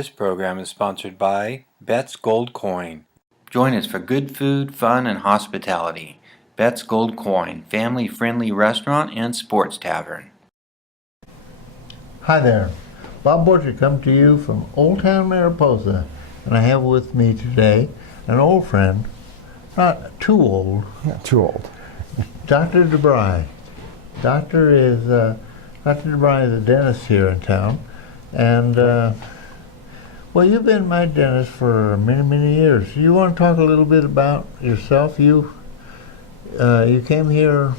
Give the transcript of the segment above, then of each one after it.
This program is sponsored by Bet's Gold Coin. Join us for good food, fun, and hospitality. Bet's Gold Coin, family-friendly restaurant and sports tavern. Hi there. Bob Borcher come to you from Old Town Mariposa, and I have with me today an old friend, not too old. Not too old. Dr. DeBry. Dr. DeBry is a dentist here in town, and well, you've been my dentist for many, many years. You want to talk a little bit about yourself? You came here.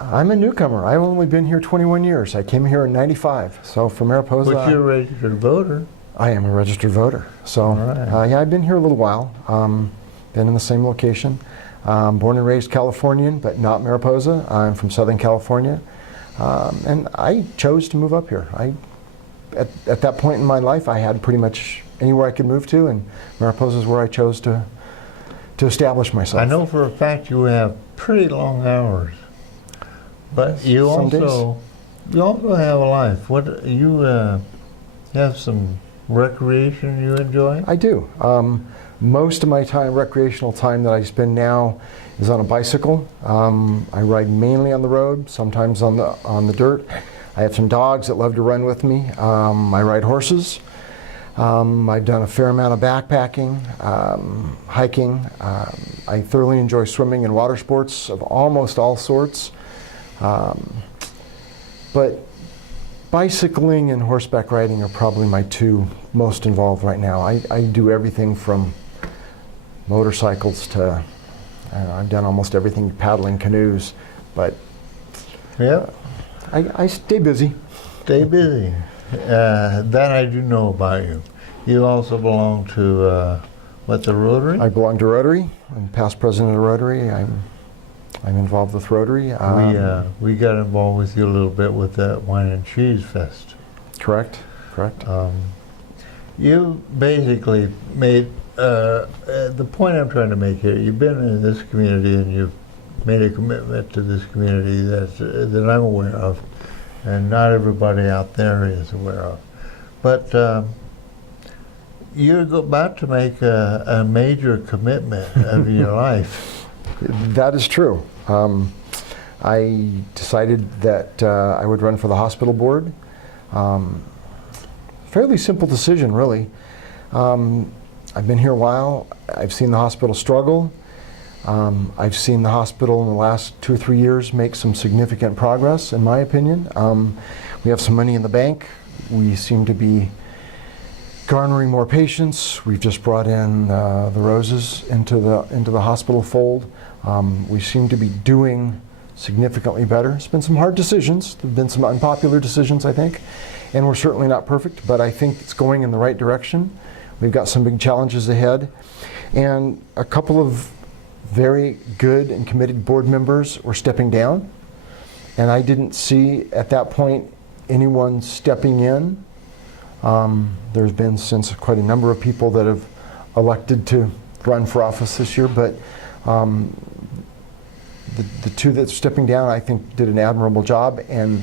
I'm a newcomer. I've only been here 21 years. I came here in '95, so from Mariposa. But you're a registered voter. I am a registered voter. So right. yeah, I've been here a little while. Been in the same location. Born and raised Californian, but not Mariposa. I'm from Southern California, and I chose to move up here. At that point in my life, I had pretty much anywhere I could move to, and Mariposa is where I chose to establish myself. I know for a fact you have pretty long hours, but you also have a life. What you have some recreation you enjoy? I do. Most of my recreational time that I spend now is on a bicycle. I ride mainly on the road, sometimes on the dirt. I have some dogs that love to run with me. I ride horses. I've done a fair amount of backpacking, hiking. I thoroughly enjoy swimming and water sports of almost all sorts. But bicycling and horseback riding are probably my two most involved right now. I do everything from motorcycles to, I don't know, I've done almost everything, paddling canoes, but yeah, I stay busy. Stay busy. That I do know about you. You also belong to the Rotary? I belong to Rotary. I'm past president of Rotary. I'm involved with Rotary. We got involved with you a little bit with that Wine and Cheese Fest. Correct. You basically made the point I'm trying to make here. You've been in this community and you've made a commitment to this community that I'm aware of, and not everybody out there is aware of. But you're about to make a major commitment of your life. That is true. I decided that I would run for the hospital board. Fairly simple decision, really. I've been here a while. I've seen the hospital struggle. I've seen the hospital in the last 2 or 3 years make some significant progress, in my opinion. We have some money in the bank. We seem to be garnering more patients. We've just brought in the Roses into the hospital fold. We seem to be doing significantly better. It's been some hard decisions. There have been some unpopular decisions, I think, and we're certainly not perfect, but I think it's going in the right direction. We've got some big challenges ahead, and a couple of very good and committed board members were stepping down, and I didn't see at that point anyone stepping in. There's been since quite a number of people that have elected to run for office this year, but the two that's stepping down, I think, did an admirable job, and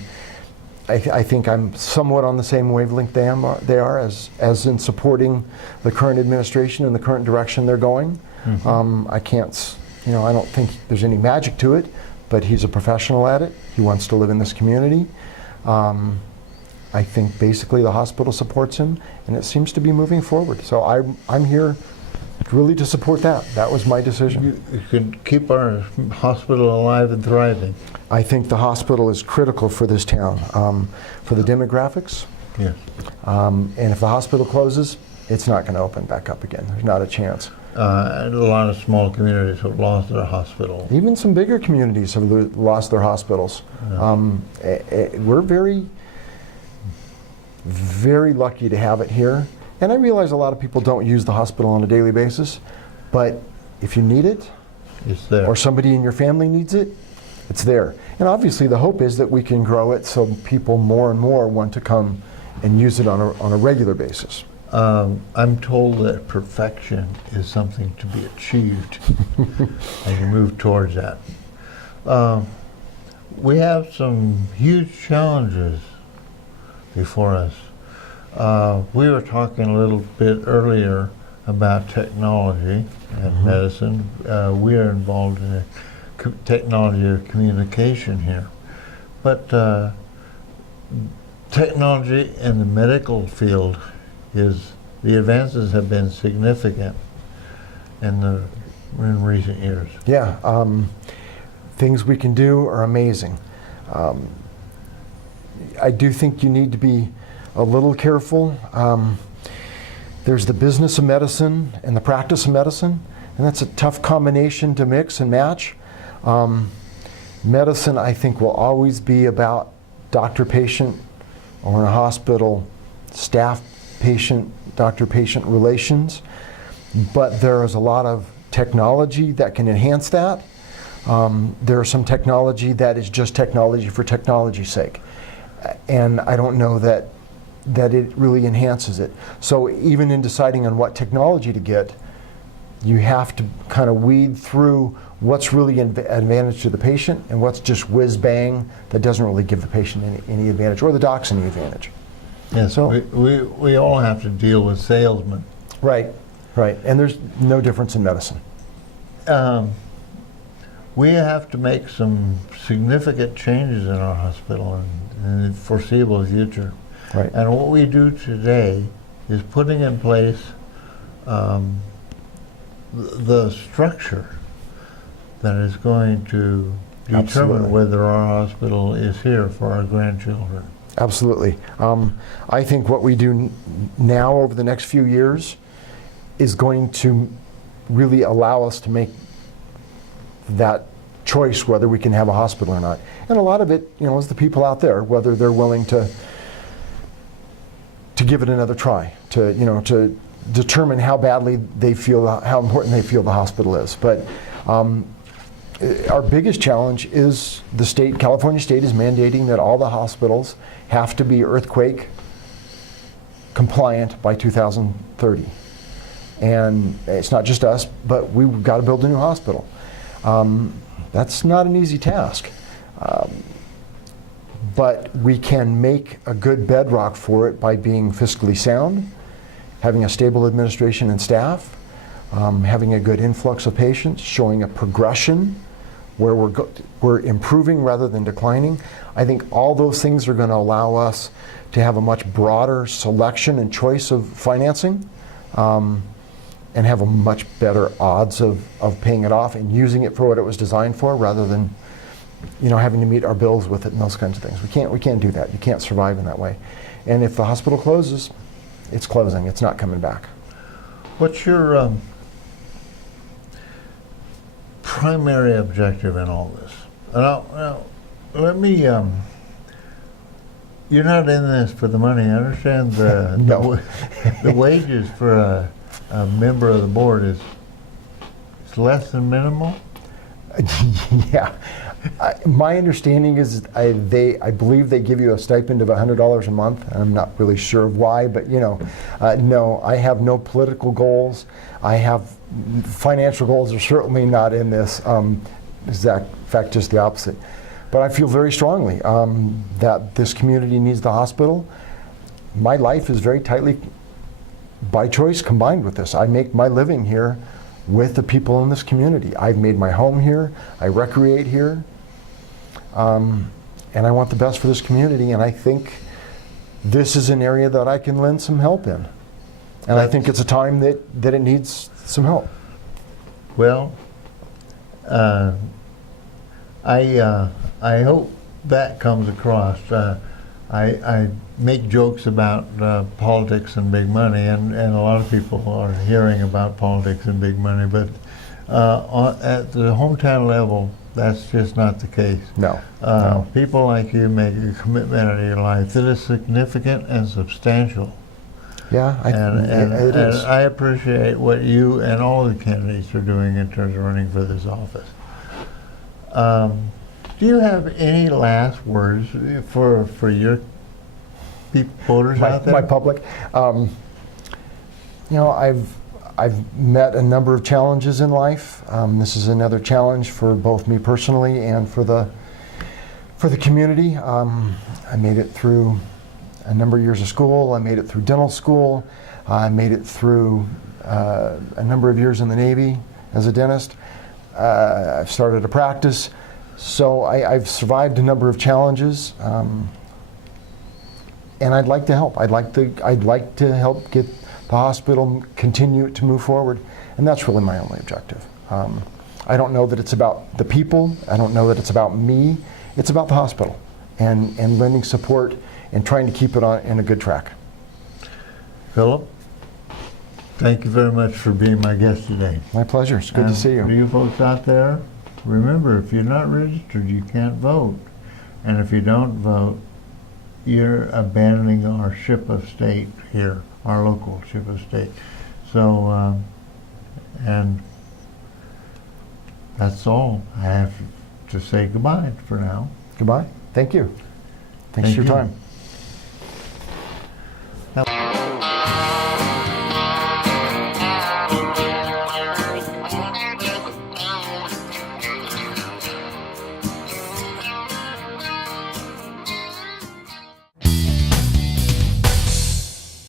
I think I'm somewhat on the same wavelength they are as in supporting the current administration and the current direction they're going. Mm-hmm. I don't think there's any magic to it, but he's a professional at it. He wants to live in this community. I think basically the hospital supports him, and it seems to be moving forward. So I'm here really to support that. That was my decision. You could keep our hospital alive and thriving. I think the hospital is critical for this town, for the demographics. Yes. And if the hospital closes, it's not going to open back up again. There's not a chance. And a lot of small communities have lost their hospital. Even some bigger communities have lost their hospitals. Yeah. We're very, very lucky to have it here. And I realize a lot of people don't use the hospital on a daily basis, but if you need it, it's there. Or somebody in your family needs it, it's there. And obviously the hope is that we can grow it so people more and more want to come and use it on a regular basis. I'm told that perfection is something to be achieved and you move towards that. We have some huge challenges before us. We were talking a little bit earlier about technology and medicine. We are involved in the technology of communication here. But technology in the medical field the advances have been significant in recent years. Yeah, things we can do are amazing. I do think you need to be a little careful. There's the business of medicine and the practice of medicine, and that's a tough combination to mix and match. Medicine, I think, will always be about doctor-patient, or in a hospital, staff-patient, doctor-patient relations, but there is a lot of technology that can enhance that. There is some technology that is just technology for technology's sake, and I don't know that it really enhances it. So even in deciding on what technology to get, you have to kind of weed through what's really an advantage to the patient and what's just whiz-bang that doesn't really give the patient any advantage, or the docs any advantage. Yes, so we all have to deal with salesmen. Right, right, and there's no difference in medicine. We have to make some significant changes in our hospital in the foreseeable future. Right. And what we do today is putting in place the structure that is going to determine Absolutely. whether our hospital is here for our grandchildren. Absolutely. I think what we do now over the next few years is going to really allow us to make that choice whether we can have a hospital or not. And a lot of it, is the people out there, whether they're willing to give it another try, to determine how badly they feel, how important they feel the hospital is. But our biggest challenge is the state, California state is mandating that all the hospitals have to be earthquake compliant by 2030. And it's not just us, but we've got to build a new hospital. That's not an easy task. But we can make a good bedrock for it by being fiscally sound, having a stable administration and staff, having a good influx of patients, showing a progression where we're improving rather than declining. I think all those things are going to allow us to have a much broader selection and choice of financing, and have a much better odds of paying it off and using it for what it was designed for, rather than having to meet our bills with it and those kinds of things. We can't do that. You can't survive in that way. And if the hospital closes, it's closing. It's not coming back. What's your primary objective in all this? Now, let me. You're not in this for the money. I understand No. the wages for a member of the board is less than minimal. Yeah. My understanding is I believe they give you a stipend of $100 a month. I'm not really sure of why, but no, I have no political goals. I have financial goals are certainly not in this. In fact, just the opposite. But I feel very strongly that this community needs the hospital. My life is very tightly, by choice, combined with this. I make my living here with the people in this community. I've made my home here. I recreate here. And I want the best for this community, and I think this is an area that I can lend some help in. And I think it's a time that it needs some help. Well, I hope that comes across. I make jokes about politics and big money, and a lot of people are hearing about politics and big money, but at the hometown level, that's just not the case. No. No. People like you make a commitment in your life that is significant and substantial. Yeah, it is. And I appreciate what you and all the candidates are doing in terms of running for this office. Do you have any last words for your voters out there? My public. I've met a number of challenges in life. This is another challenge for both me personally and for the community. I made it through a number of years of school. I made it through dental school. I made it through a number of years in the Navy as a dentist. I've started a practice. So I've survived a number of challenges, and I'd like to help. I'd like to help get the hospital continue to move forward, and that's really my only objective. I don't know that it's about the people. I don't know that it's about me. It's about the hospital and lending support and trying to keep it in a good track. Philip, thank you very much for being my guest today. My pleasure. It's good to see you. For you folks out there, remember, if you're not registered, you can't vote. And if you don't vote, you're abandoning our ship of state here, our local ship of state. So, and that's all. I have to say goodbye for now. Goodbye. Thank you. Thanks for your time.